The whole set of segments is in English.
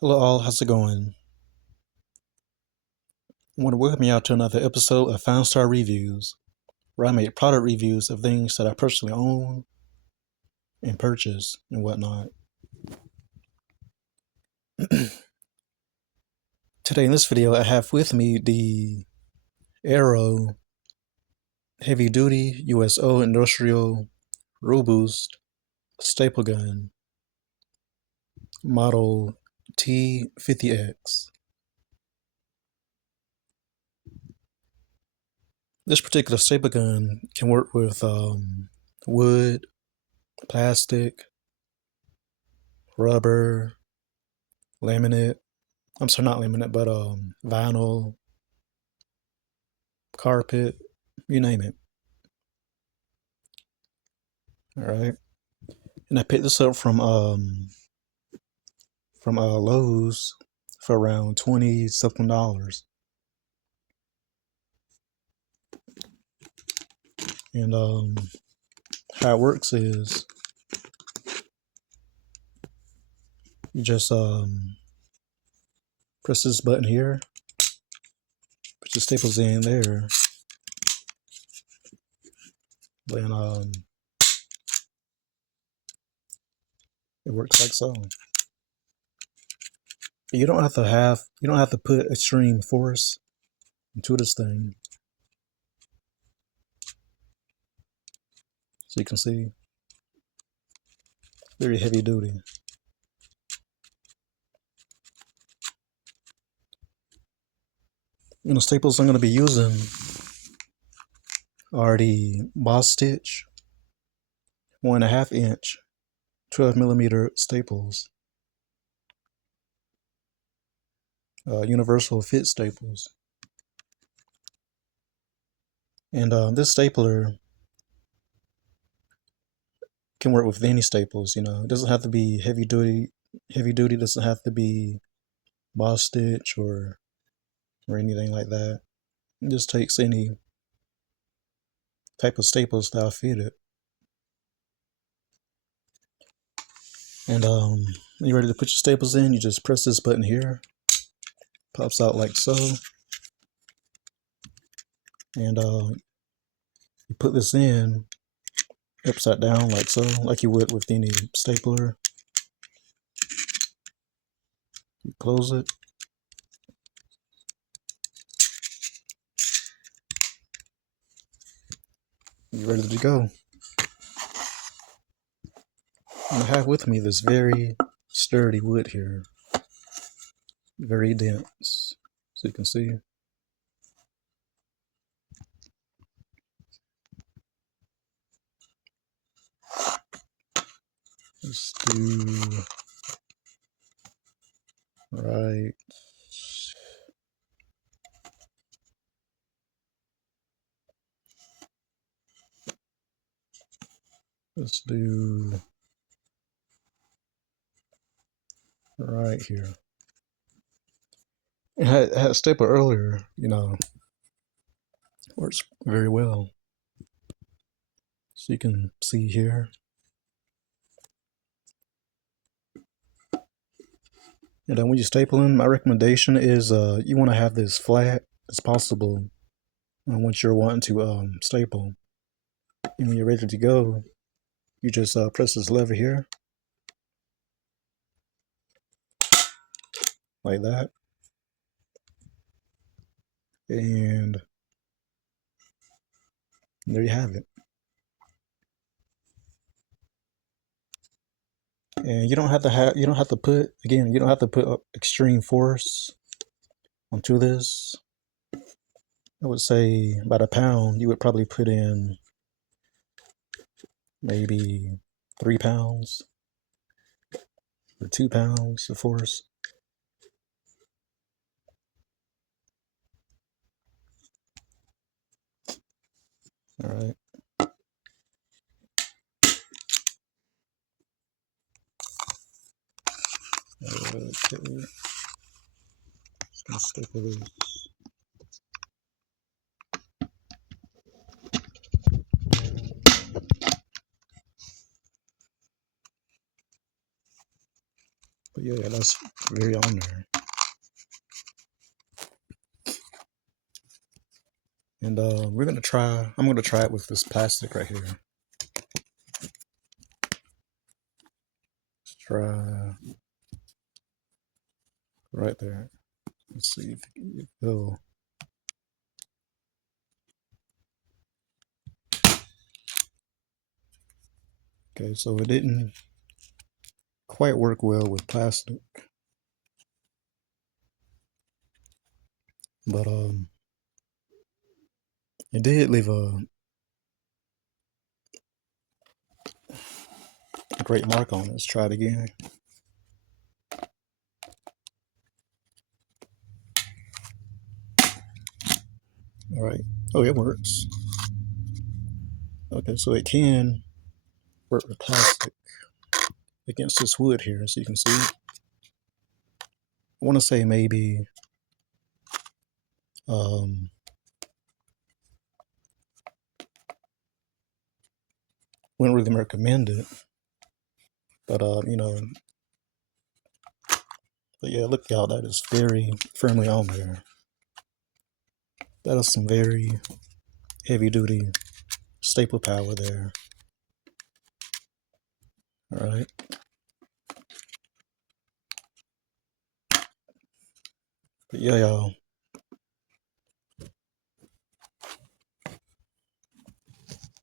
Hello all, how's it going? I want to welcome you out to another episode of Finestarreviews, where I make product reviews of things that I personally own and purchase and whatnot. Today in this video, I have with me the Aero Heavy Duty USO Industrial Robust Staple Gun model T50X. This particular staple gun can work with wood, plastic, rubber, laminate. I'm sorry, not laminate, but vinyl, carpet, you name it. All right. And I picked this up from Lowe's for around 20 something dollars. And how it works is you just press this button here, put your staples in there, then it works like so. You don't have to put extreme force into this thing. So you can see, very heavy duty. And the staples I'm going to be using are the Boss Stitch 1.5 inch 12 millimeter staples, universal fit staples. And this stapler can work with any staples. It doesn't have to be heavy duty. Heavy duty doesn't have to be Boss Stitch or anything like that. It just takes any type of staples that'll fit it. And you ready to put your staples in? You just press this button here. Pops out like so. And you put this in upside down like so, like you would with any stapler. You close it. You're ready to go. And I have with me this very sturdy wood here. Very dense, so you can see. Let's do right. Let's do right here. I had a staple earlier, works very well. So you can see here. And then when you staple in, my recommendation is you want to have this flat as possible once you're wanting to staple. And when you're ready to go, you just press this lever here, like that. And there you have it. And you don't have to put extreme force onto this. I would say about a pound, you would probably put in maybe 3 pounds or 2 pounds of force. All right. Okay. Just gonna staple this. But yeah, that's very on there. And I'm gonna try it with this plastic right here. Let's try right there. Let's see if it will. Okay, so it didn't quite work well with plastic, but it did leave a great mark on it. Let's try it again. All right. Oh, it works. Okay, so it can work with plastic against this wood here, so you can see. I want to say maybe um, wouldn't really recommend it, but you know, but yeah, look y'all, that is very firmly on there. That is some very heavy duty staple power there. All right. But yeah, y'all.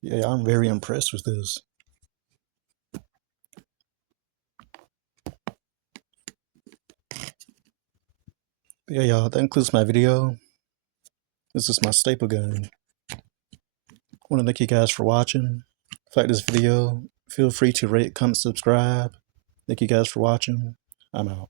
Yeah, I'm very impressed with this. But yeah, y'all, that concludes my video. This is my staple gun. I want to thank you guys for watching. If you like this video, feel free to rate, comment, subscribe. Thank you guys for watching. I'm out.